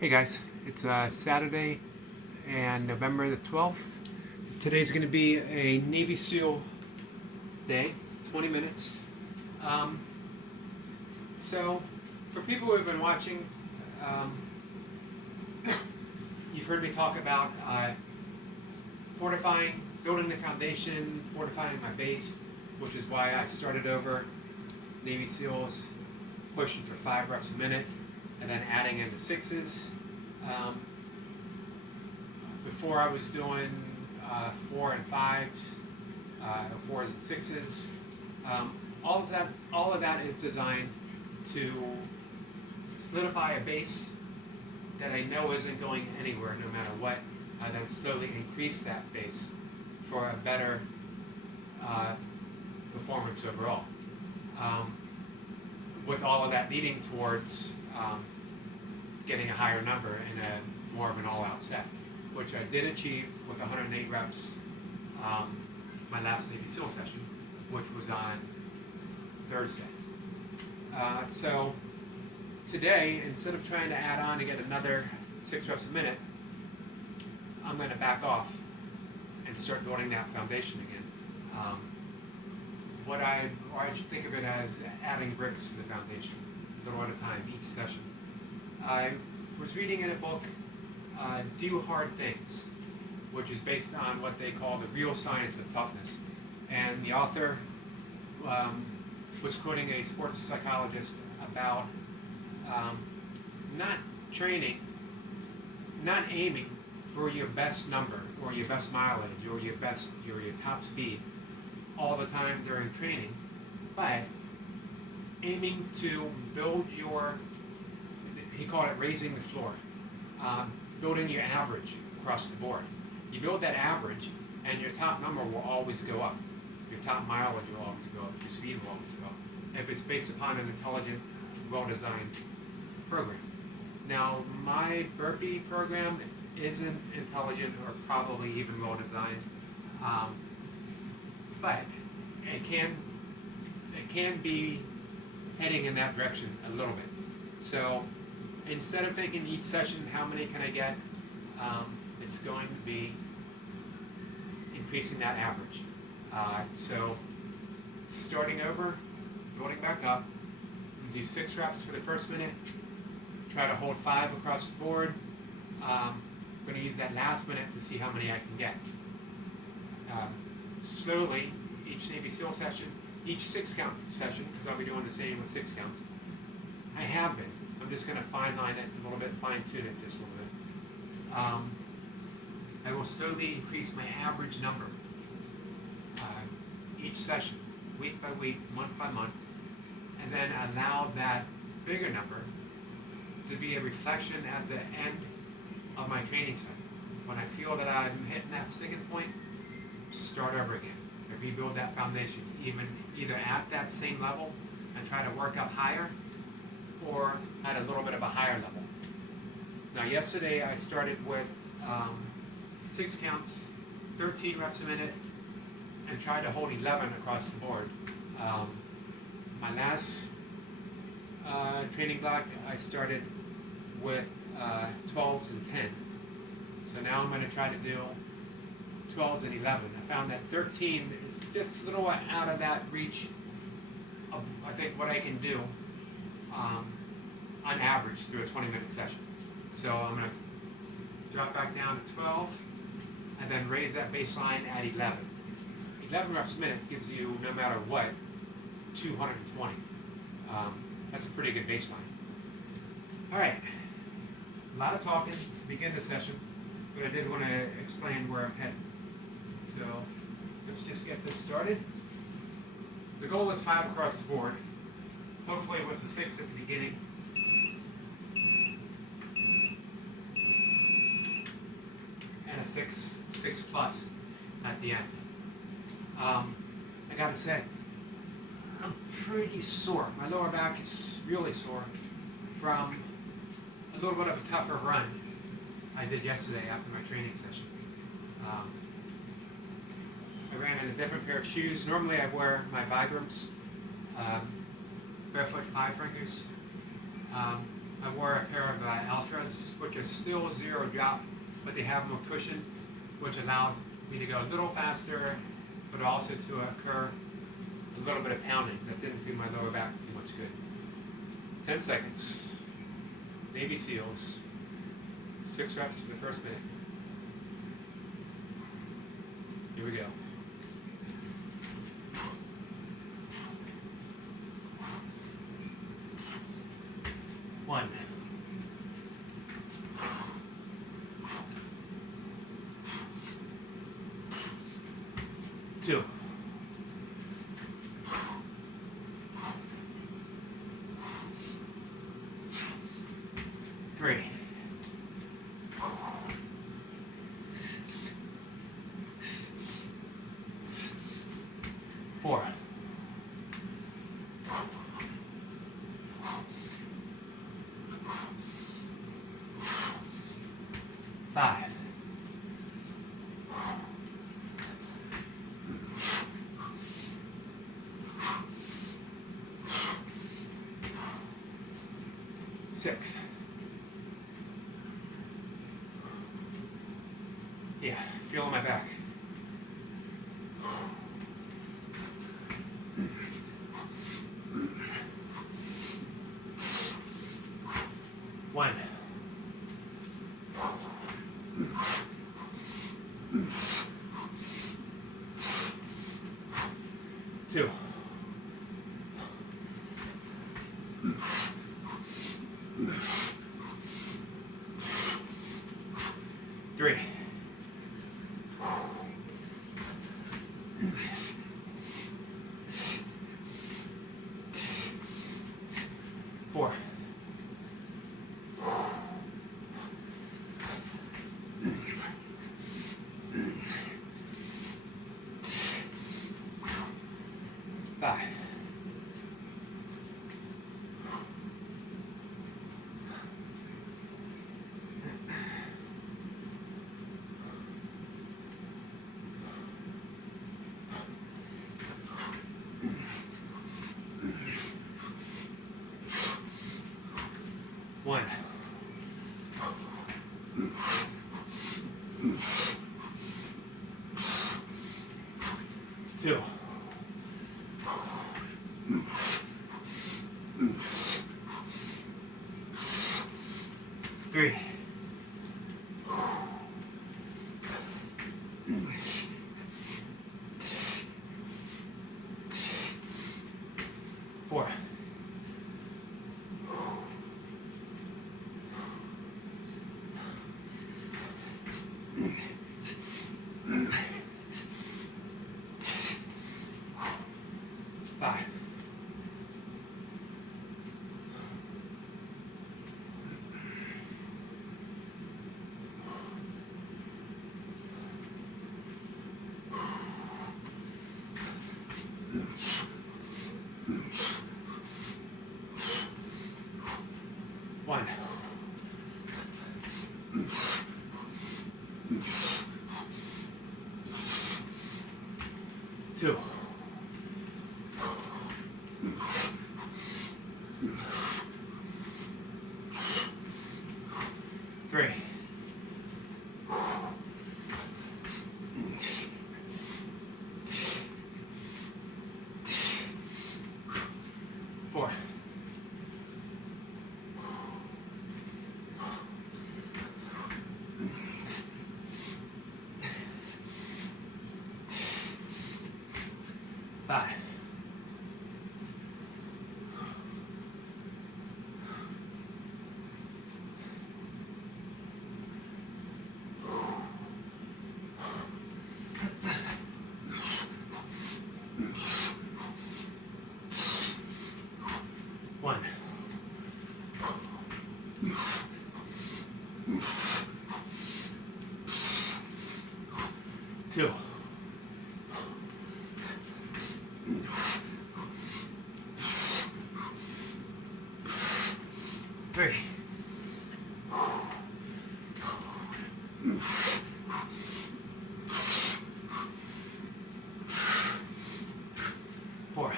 Hey guys, it's Saturday and November the 12th. Today's going to be a Navy SEAL day, 20 minutes. Um, so, for people who have been watching, um, you've heard me talk about fortifying, building the foundation, fortifying my base, which is why I started over Navy SEALs, pushing for 5 reps a minute, and then adding in the sixes. Um, Before I was doing 4 and 5s, or 4s and 6s. All of that is designed to solidify a base that I know isn't going anywhere no matter what, then slowly increase that base for a better performance overall. With all of that leading towards getting a higher number in a more of an all-out set, which I did achieve with 108 reps my last Navy SEAL session, which was on Thursday. So today, instead of trying to add on to get another 6 reps a minute, I'm going to back off and start building that foundation again. I should think of it as adding bricks to the foundation, a little at a time, each session. I was reading in a book, Do Hard Things, which is based on what they call the real science of toughness. And the author was quoting a sports psychologist about not training, not aiming for your best number or your best mileage or your top speed all the time during training, but aiming to build he called it raising the floor, building your average across the board. You build that average, and your top number will always go up. Your top mileage will always go up. Your speed will always go up. If it's based upon an intelligent, well-designed program. Now, my burpee program isn't intelligent or probably even well-designed, but it can be heading in that direction a little bit. So instead of thinking each session, how many can I get, it's going to be increasing that average. So starting over, building back up, do 6 reps for the first minute, try to hold 5 across the board. I'm going to use that last minute to see how many I can get. Slowly, each Navy SEAL session, each 6-count session, because I'll be doing the same with 6 counts. I have been. I'm just going to fine-line it a little bit, fine-tune it just a little bit. I will slowly increase my average number each session, week by week, month by month, and then allow that bigger number to be a reflection at the end of my training cycle. When I feel that I'm hitting that sticking point, start over again. I rebuild that foundation, either at that same level and try to work up higher, or at a little bit of a higher level. Now, yesterday I started with 6 counts, 13 reps a minute, and tried to hold 11 across the board. My last training block, I started with 12s and 10. So now I'm going to try to do 12s and 11. I found that 13 is just a little out of that reach of, I think, what I can do on average through a 20-minute session. So I'm going to drop back down to 12 and then raise that baseline at 11. 11 reps a minute gives you, no matter what, 220. That's a pretty good baseline. All right, a lot of talking to begin the session, but I did want to explain where I'm headed. So let's just get this started. The goal is 5 across the board, hopefully with a 6 at the beginning. And a 6 plus at the end. I gotta say, I'm pretty sore. My lower back is really sore from a little bit of a tougher run I did yesterday after my training session. I ran in a different pair of shoes. Normally I wear my Vibrams, barefoot 5 fingers. I wore a pair of Altras, which are still 0 drop, but they have more cushion, which allowed me to go a little faster, but also to occur a little bit of pounding that didn't do my lower back too much good. 10 seconds. Navy SEALs. 6 reps for the first minute. Here we go. 1. 2. 3. 4. 5. 6. Yeah, feeling my back. 1. 2. 3. 4. 5. 1. 2. 3. 4. 5. 1. 2. 3. 4. 5. 1. 2. 3. 4.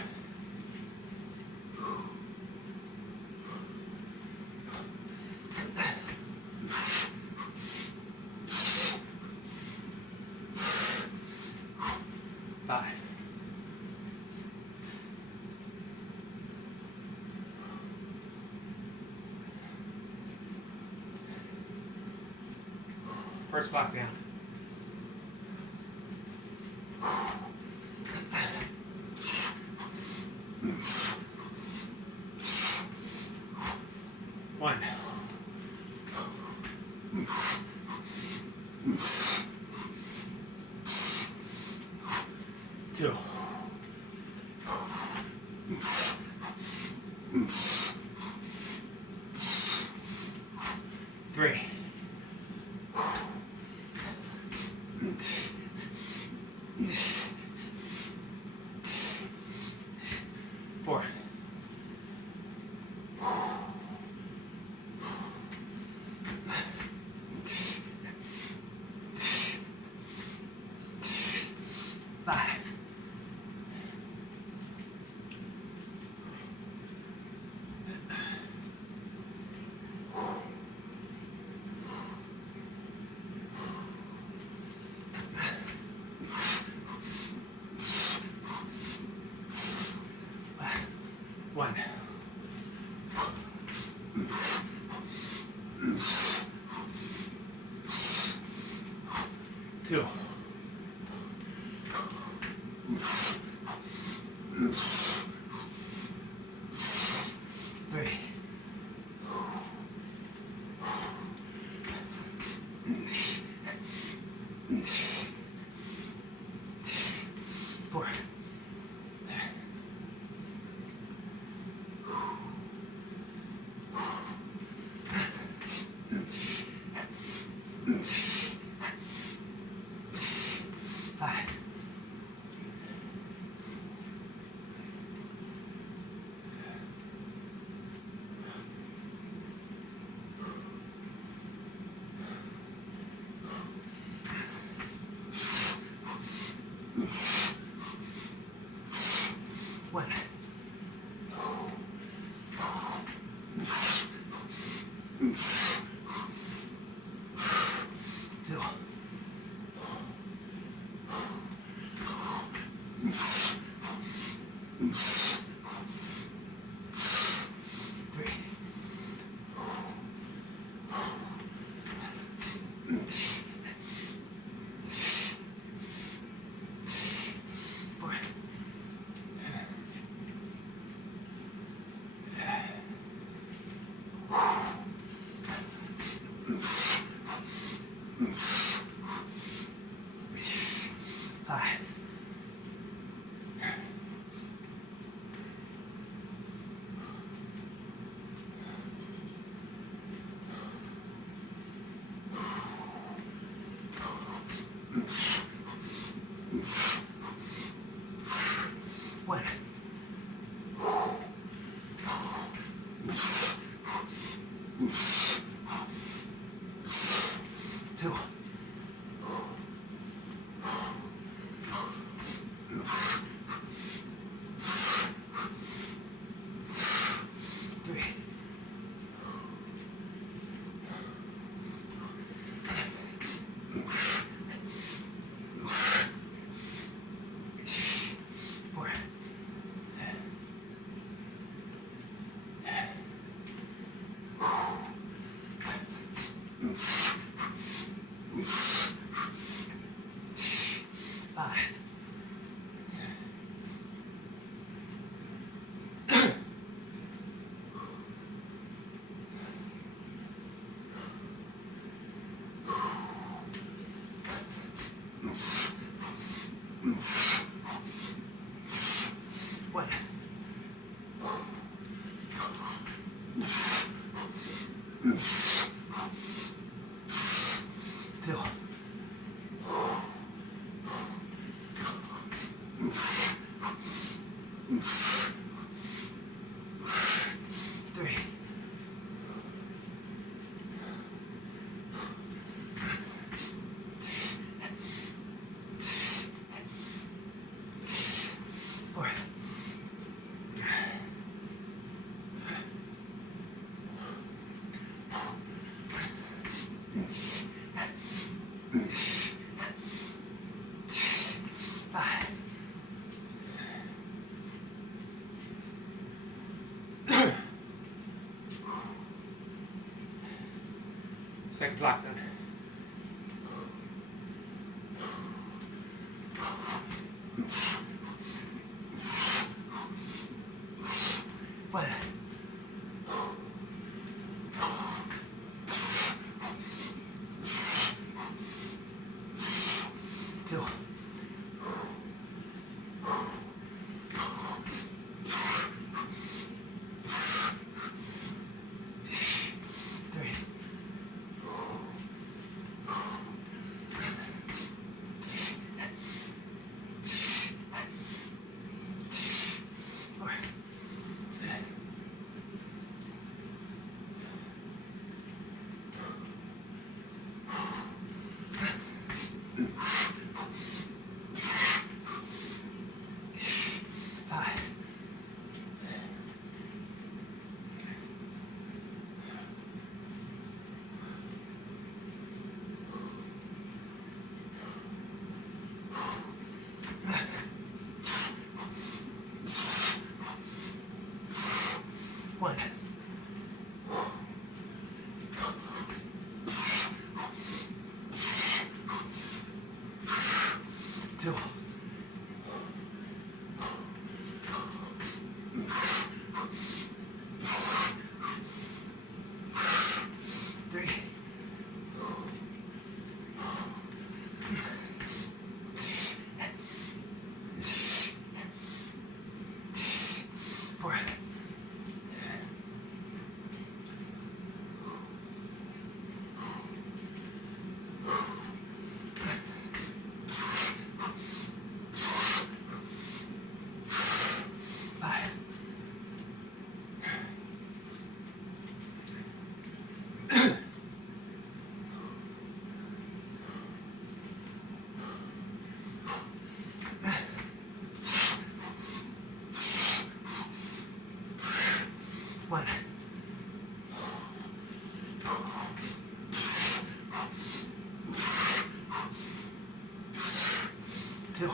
5. First block down. One. Two. Three. Four. Five. One. Two. Three. Four. Five. One. Two. Three. Four. Five. One. Two. Three. Four. Five. One. Two. Three. Four. Five. Second block then. 2,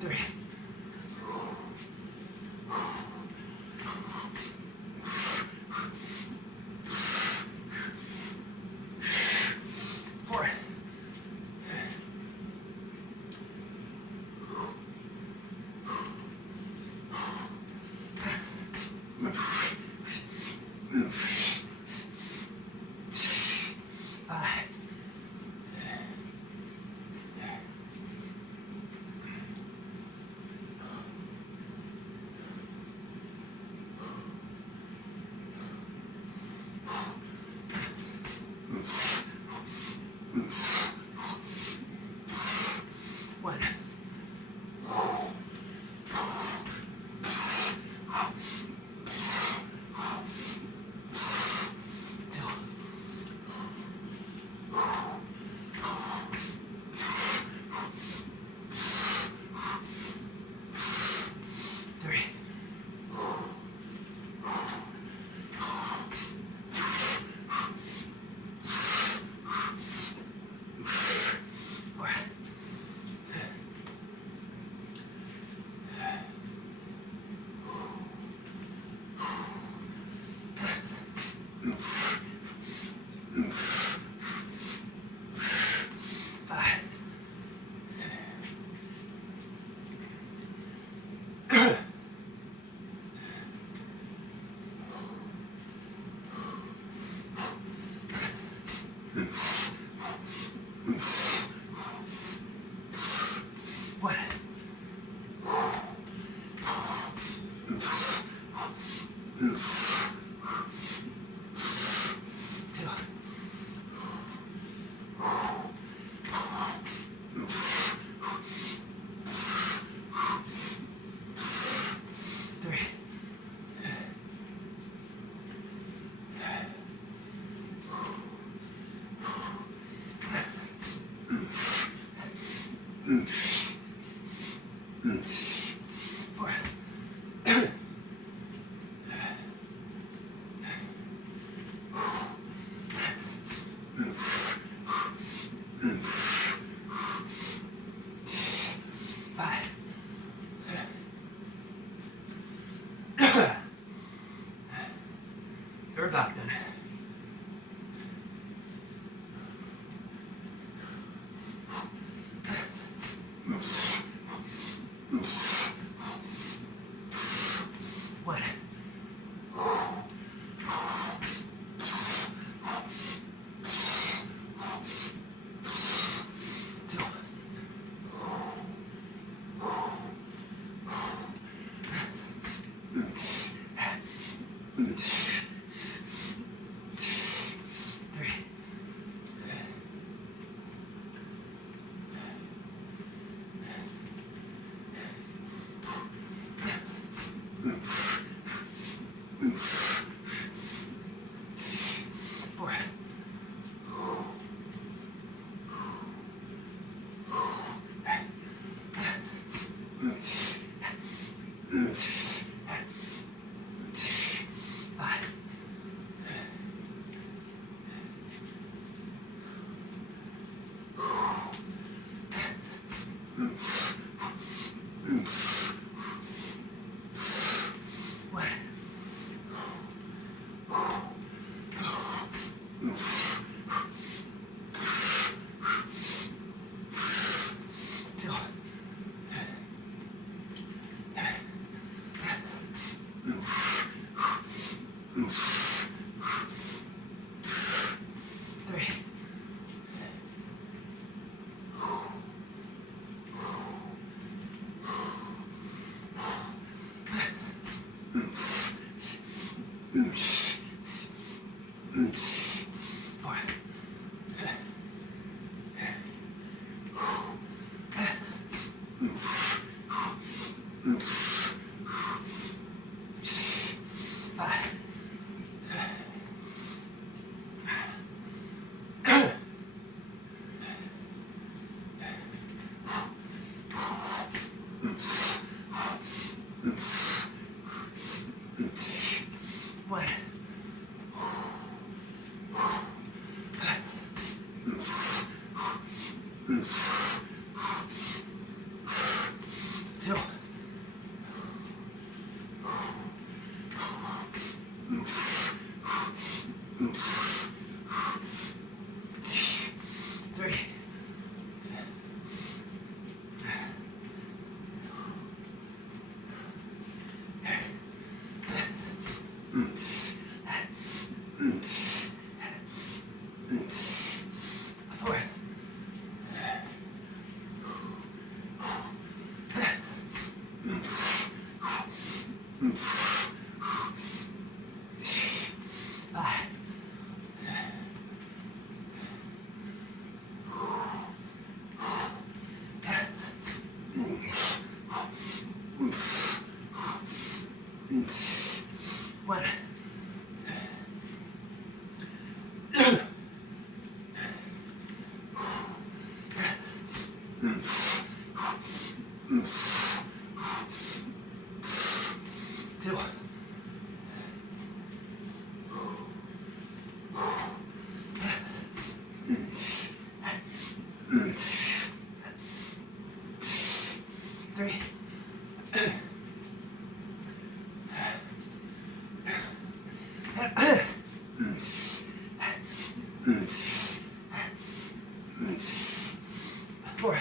3, 4, 5, 1. 2, 3, 4, 5. One, 2, 3, 4, 5. Third block then. One, 2, 3, 4, 5. One, 2, 3, 4, 5. One. Forward. Five. One. Two. Three. Four.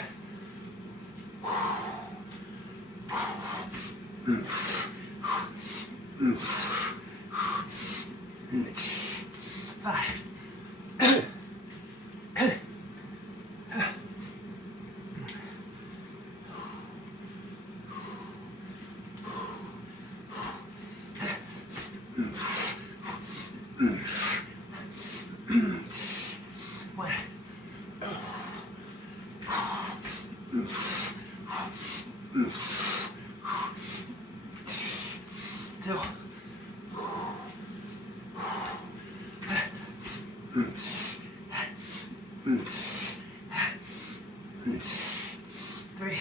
Five. One. Two. Three.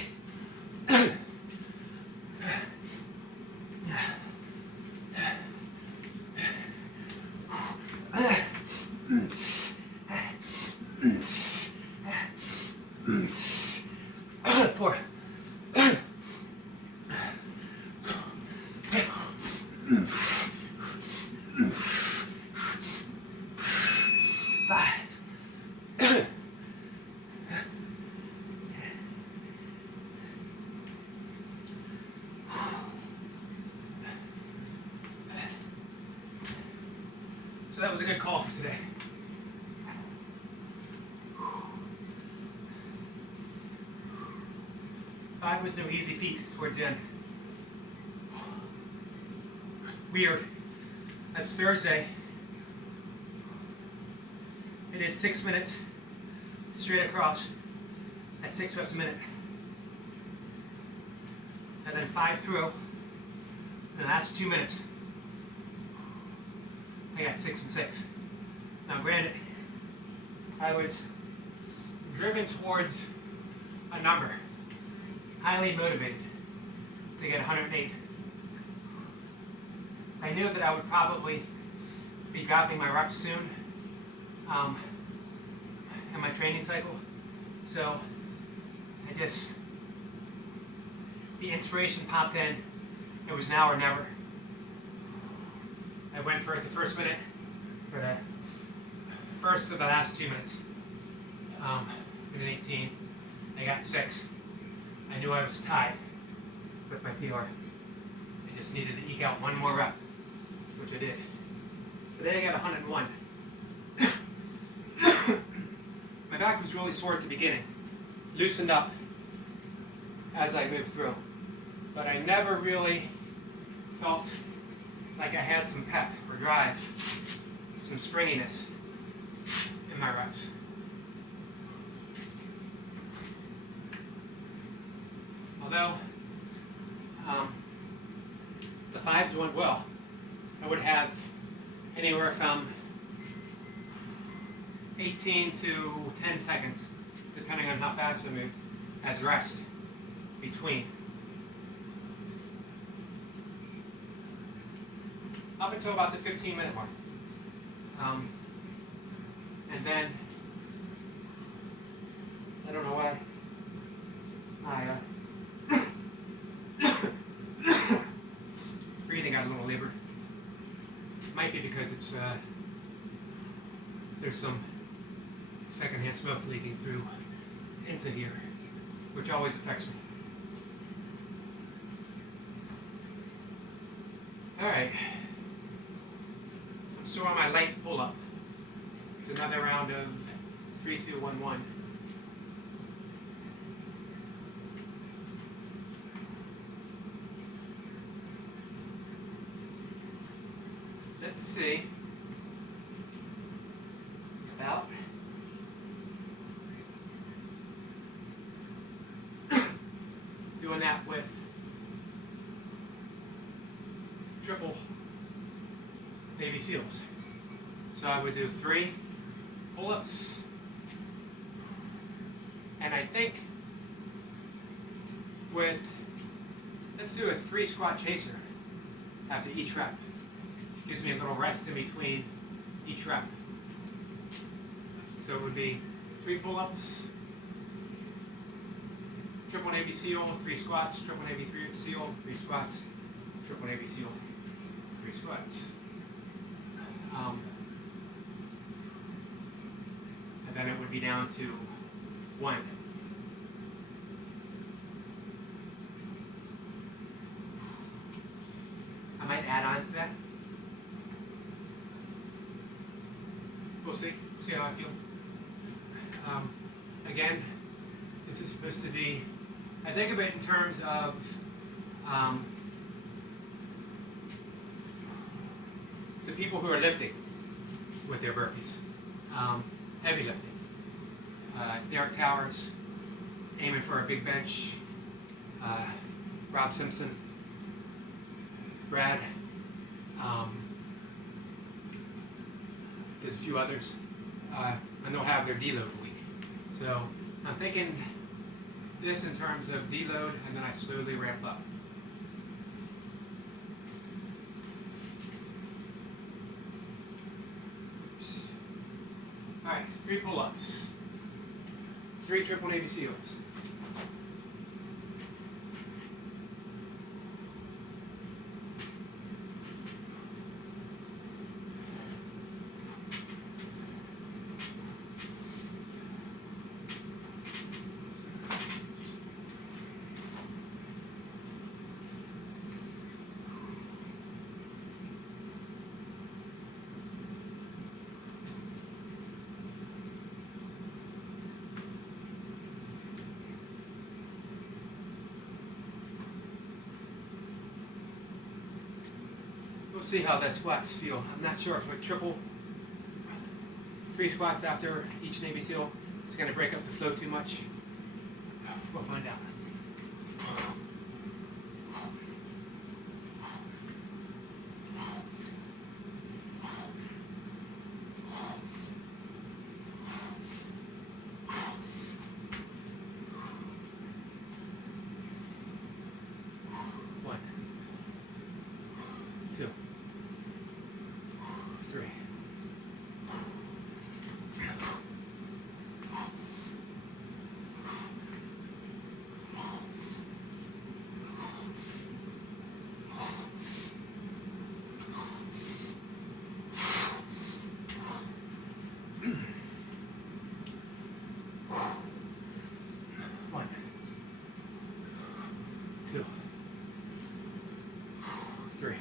Four. Five. So that was a good call for today. Five was no easy feat towards the end. Weird. That's Thursday. I did 6 minutes straight across at 6 reps a minute. And then 5 through. And that's 2 minutes. I got 6 and 6. Now granted, I was driven towards a number. Highly motivated to get 108. I knew that I would probably be dropping my reps soon in my training cycle. So the inspiration popped in. It was now or never. I went for it the first minute, for the first of the last 2 minutes. Within 18, I got 6. I knew I was tied with my PR. I just needed to eke out one more rep, which I did. Today I got 101. My back was really sore at the beginning, loosened up as I moved through, but I never really felt like I had some pep or drive, some springiness in my reps. Although the 5s went well, I would have anywhere from 18 to 10 seconds, depending on how fast I moved, as rest between. Up until about the 15-minute mark. And then, I don't know why, breathing got a little labored. Might be because it's there's some secondhand smoke leaking through into here, which always affects me. All right. So on my light pull-up, it's another round of 3, 2, 1, 1. Let's see about doing that with triple Navy SEALs. So I would do 3 pull-ups, and I think let's do a 3 squat chaser after each rep. Gives me a little rest in between each rep. So it would be 3 pull-ups, triple Navy SEAL, 3 squats, triple Navy SEAL, 3 squats, triple Navy SEAL, 3 squats. And then it would be down to 1. I might add on to that. We'll see how I feel. Again, this is supposed to be, I think of it in terms of the people who are lifting with their burpees, heavy lifting. Derek Towers, aiming for a big bench, Rob Simpson, Brad, there's a few others, and they'll have their deload week. So I'm thinking this in terms of deload, and then I slowly ramp up. All right, 3 pull-ups, 3 triple Navy SEALs. We'll see how the squats feel. I'm not sure if with triple 3 squats after each Navy SEAL, it's going to break up the flow too much. We'll find out. One, 2, 3. One, 2, 3.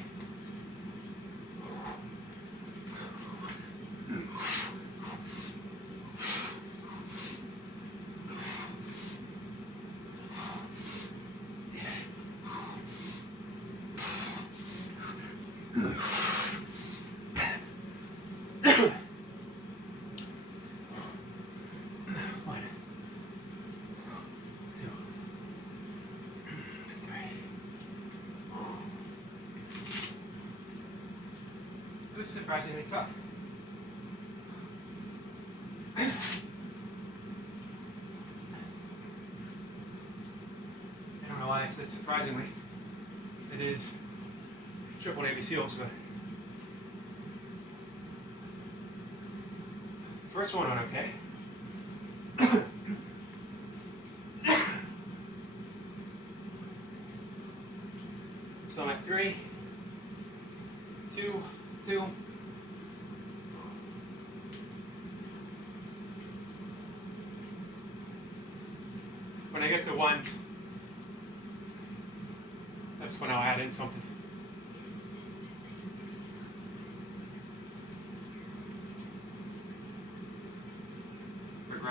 One, 2, 3. It was surprisingly tough. I don't know why I said surprisingly. It is triple Navy SEALs, but first one went okay. So I'm at 3, 2, 2. When I get to 1, that's when I'll add in something.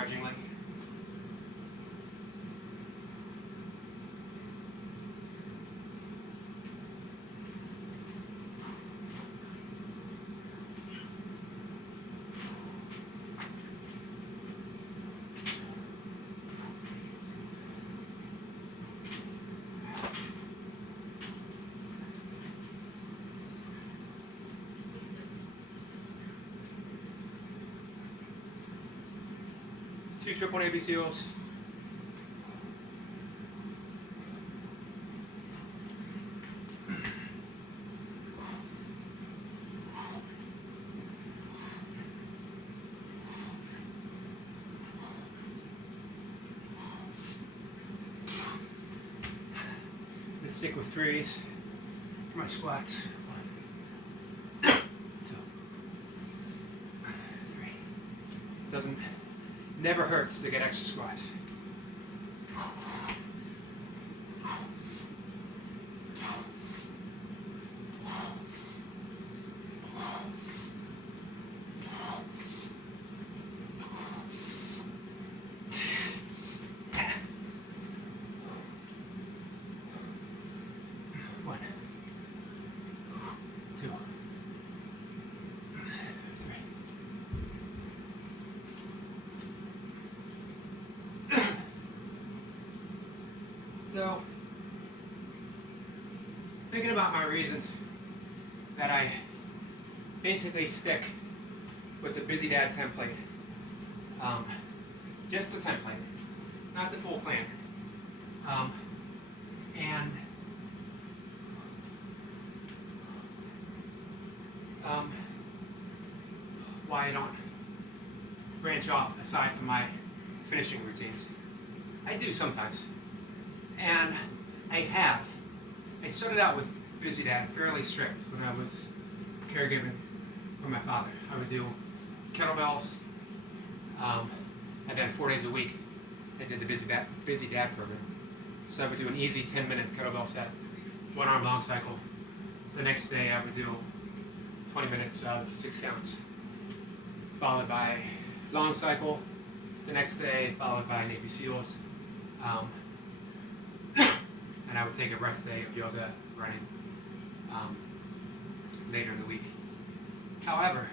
begrudgingly. Two triple Navy SEALs. Let's stick with threes for my squats. 1, 2, 3. Doesn't, never hurts to get extra squats. One, 2, 3. So, thinking about my reasons that I basically stick with the Busy Dad template, just the template, not the full plan, and why I don't branch off aside from my finishing routines. I do sometimes. And I started out with Busy Dad, fairly strict when I was caregiving for my father. I would do kettlebells, and then 4 days a week I did the Busy Dad program. So I would do an easy 10-minute kettlebell set, 1 arm long cycle. The next day I would do 20 minutes of 6 counts, followed by long cycle. The next day followed by Navy SEALs. And I would take a rest day of yoga, running, later in the week. However,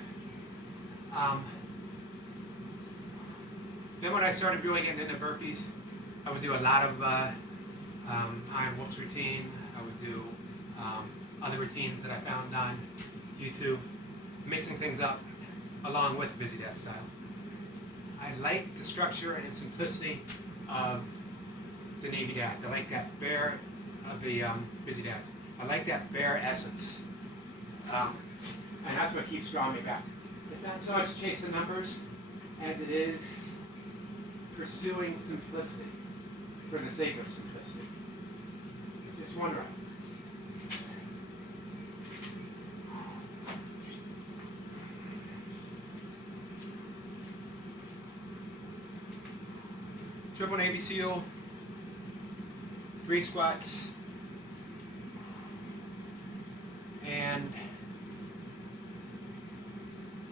then when I started really getting into burpees, I would do a lot of Iron Wolf's routine. I would do other routines that I found on YouTube, mixing things up along with Busy Dad style. I like the structure and simplicity of the Navy Dads. I like that bare of the Busy Dads. I like that bare essence. And that's what keeps drawing me back. It's not so much chasing numbers as it is pursuing simplicity for the sake of simplicity. Just one rep. Triple Navy SEAL, 3 squats, and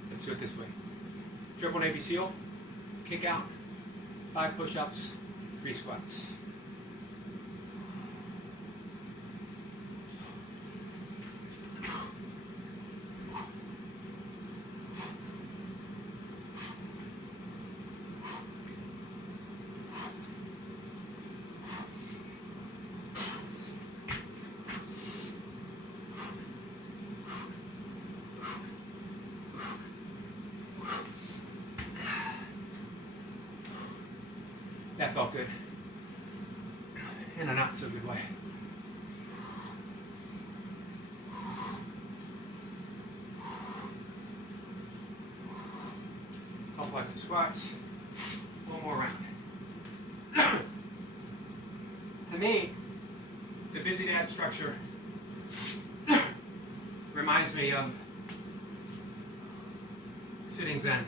let's do it this way. Triple Navy SEAL, kick out, 5 push-ups, 3 squats. That felt good. In a not so good way. Complex of squats. One more round. To me, the Busy Dad structure reminds me of sitting Zen.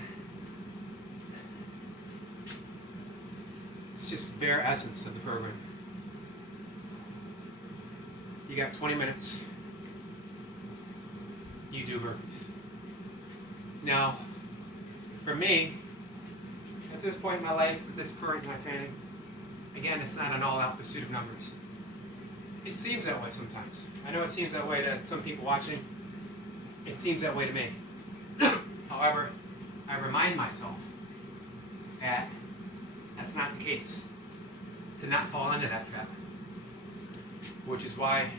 It's just the bare essence of the program. You got 20 minutes. You do burpees. Now, for me, at this point in my life, at this point in my training, again, it's not an all-out pursuit of numbers. It seems that way sometimes. I know it seems that way to some people watching. It seems that way to me. However, I remind myself that that's not the case. To not fall into that trap. Which is why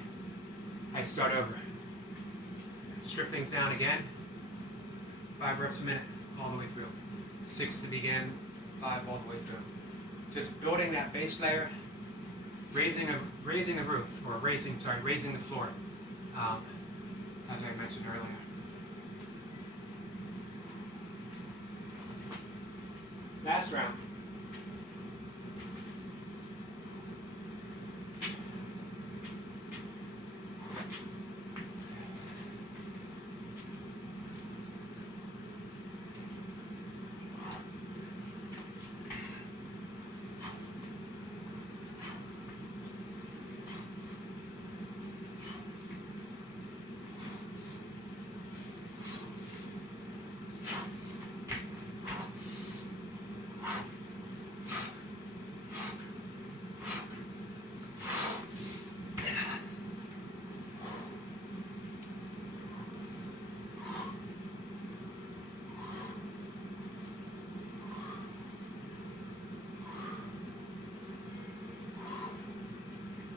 I start over. Strip things down again. 5 reps a minute, all the way through. 6 to begin, 5 all the way through. Just building that base layer, raising the roof, or raising the floor, as I mentioned earlier. Last round.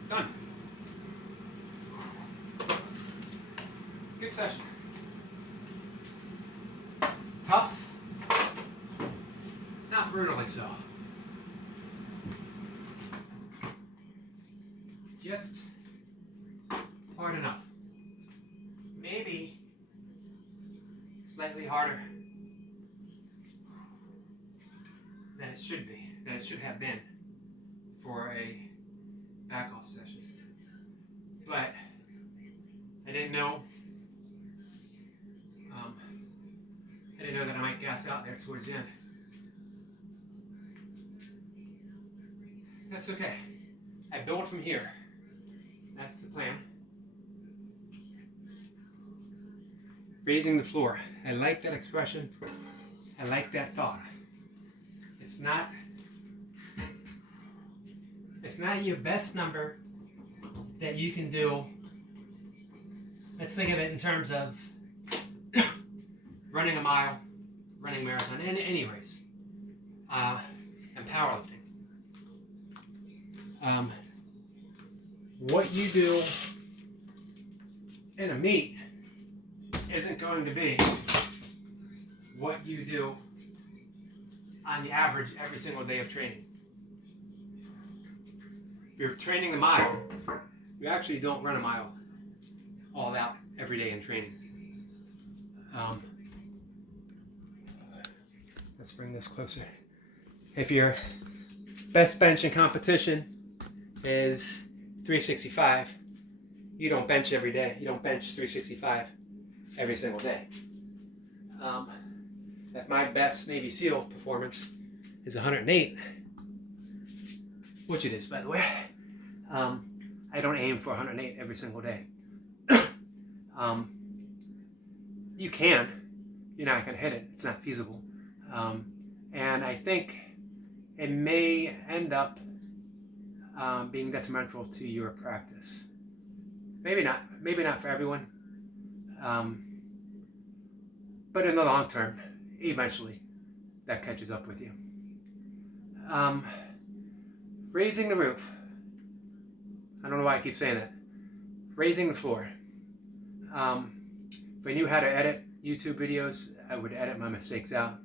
Done. Good session. Tough? Not brutally so. Just hard enough. Maybe slightly harder than it should be, than it should have been for a back off session. But I didn't know that I might gas out there towards the end. That's okay. I build from here. That's the plan. Raising the floor. I like that expression. I like that thought. It's not your best number that you can do. Let's think of it in terms of running a mile, running marathon, any race, and powerlifting. What you do in a meet isn't going to be what you do on the average every single day of training. If you're training a mile, you actually don't run a mile all out every day in training. Let's bring this closer. If your best bench in competition is 365, you don't bench every day. You don't bench 365 every single day. If my best Navy SEAL performance is 108, which it is, by the way, I don't aim for 108 every single day. You can. You're not going to hit it. It's not feasible. And I think it may end up being detrimental to your practice. Maybe not. Maybe not for everyone. But in the long term, eventually, that catches up with you. Raising the roof. I don't know why I keep saying that. Raising the floor. If I knew how to edit YouTube videos, I would edit my mistakes out.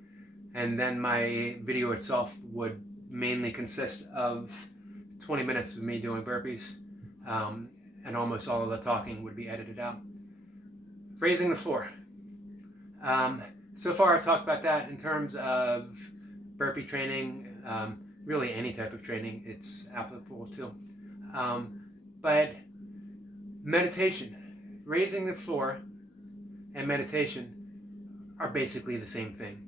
And then my video itself would mainly consist of 20 minutes of me doing burpees. And almost all of the talking would be edited out. Raising the floor. So far I've talked about that in terms of burpee training, really any type of training it's applicable to. But meditation, raising the floor and meditation are basically the same thing.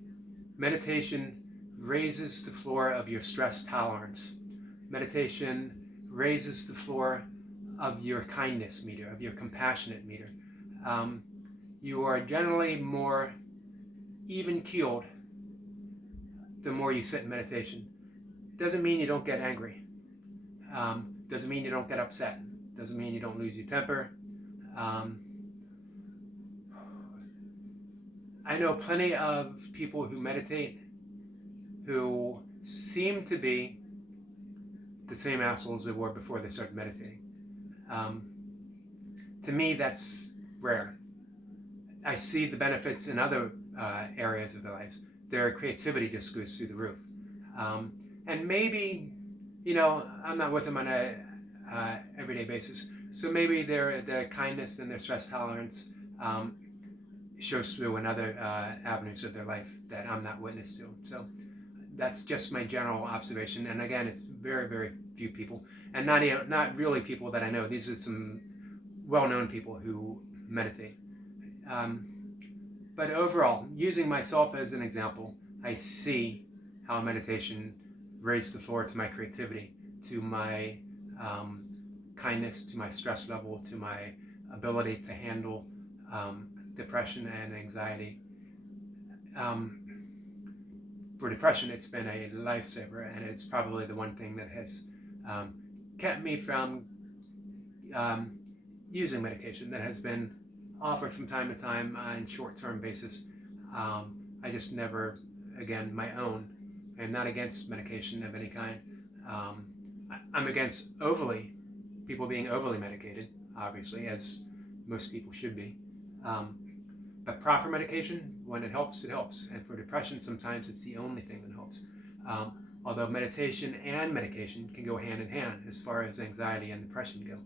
Meditation raises the floor of your stress tolerance. Meditation raises the floor of your kindness meter, of your compassionate meter. You are generally more even-keeled the more you sit in meditation. Doesn't mean you don't get angry. Doesn't mean you don't get upset. Doesn't mean you don't lose your temper. I know plenty of people who meditate who seem to be the same assholes they were before they started meditating. To me, that's rare. I see the benefits in other areas of their lives. Their creativity just goes through the roof. And maybe, I'm not with them on a everyday basis. So maybe their kindness and their stress tolerance shows through in other avenues of their life that I'm not witness to. So that's just my general observation. And again, it's very, very few people, and not really people that I know. These are some well-known people who meditate. But overall, using myself as an example, I see how meditation raised the floor to my creativity, to my kindness, to my stress level, to my ability to handle depression and anxiety. For depression, it's been a lifesaver, and it's probably the one thing that has kept me from using medication, that has been offered from time to time on short-term basis. I just never, again, my own. I'm not against medication of any kind. I'm against people being overly medicated, obviously, as most people should be. But proper medication, when it helps, it helps. And for depression, sometimes it's the only thing that helps. Although meditation and medication can go hand in hand as far as anxiety and depression go.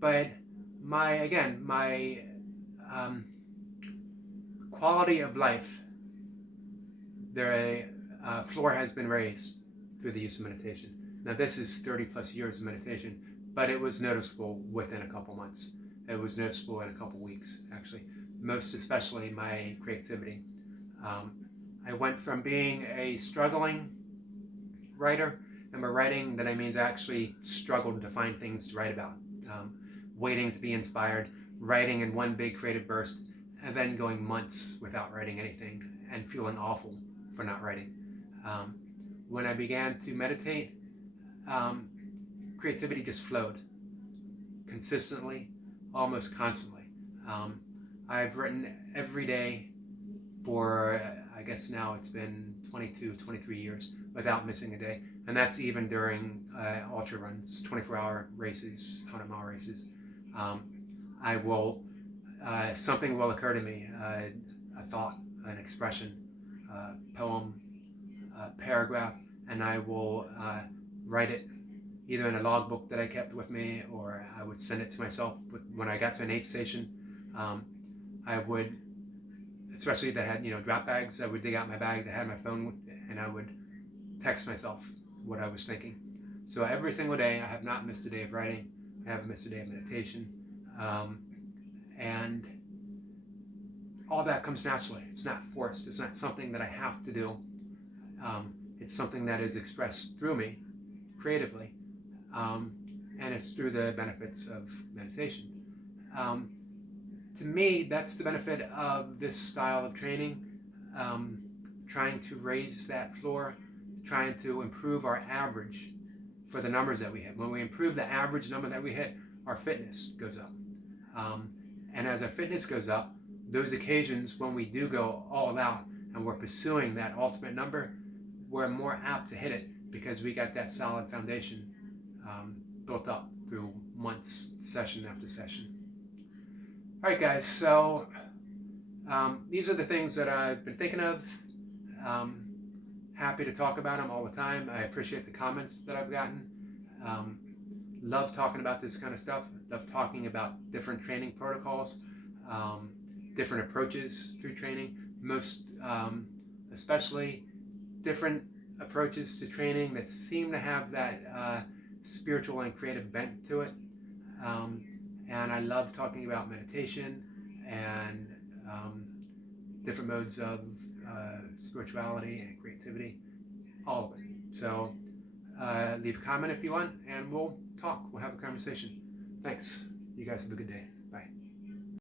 But my quality of life, their floor has been raised through the use of meditation. Now, this is 30 plus years of meditation, but it was noticeable within a couple months. It was noticeable in a couple weeks, actually. Most especially my creativity. I went from being a struggling writer, and by writing, that I means I actually struggled to find things to write about. Waiting to be inspired, writing in one big creative burst, and then going months without writing anything and feeling awful for not writing. When I began to meditate, creativity just flowed consistently, almost constantly. I've written every day for, I guess now it's been 22, 23 years without missing a day. And that's even during ultra runs, 24-hour races, 100-mile races. Something will occur to me, a thought, an expression, poem, paragraph, and I will write it either in a logbook that I kept with me, or I would send it to myself. When I got to an aid station, I would, especially that had drop bags, I would dig out my bag that had my phone, and I would text myself what I was thinking. So every single day, I have not missed a day of writing. I haven't missed a day of meditation, and all that comes naturally. It's not forced. It's not something that I have to do. It's something that is expressed through me creatively, and it's through the benefits of meditation. To me, that's the benefit of this style of training, trying to raise that floor, trying to improve our average for the numbers that we hit. When we improve the average number that we hit, our fitness goes up. And as our fitness goes up, those occasions when we do go all out and we're pursuing that ultimate number, we're more apt to hit it because we got that solid foundation built up through months, session after session. All right, guys, so these are the things that I've been thinking of. Happy to talk about them all the time. I appreciate the comments that I've gotten. Love talking about this kind of stuff. Love talking about different training protocols, different approaches through training, most especially different approaches to training that seem to have that spiritual and creative bent to it. And I love talking about meditation and different modes of spirituality and creativity, all of it. So leave a comment if you want, and we'll talk. We'll have a conversation. Thanks. You guys have a good day. Bye.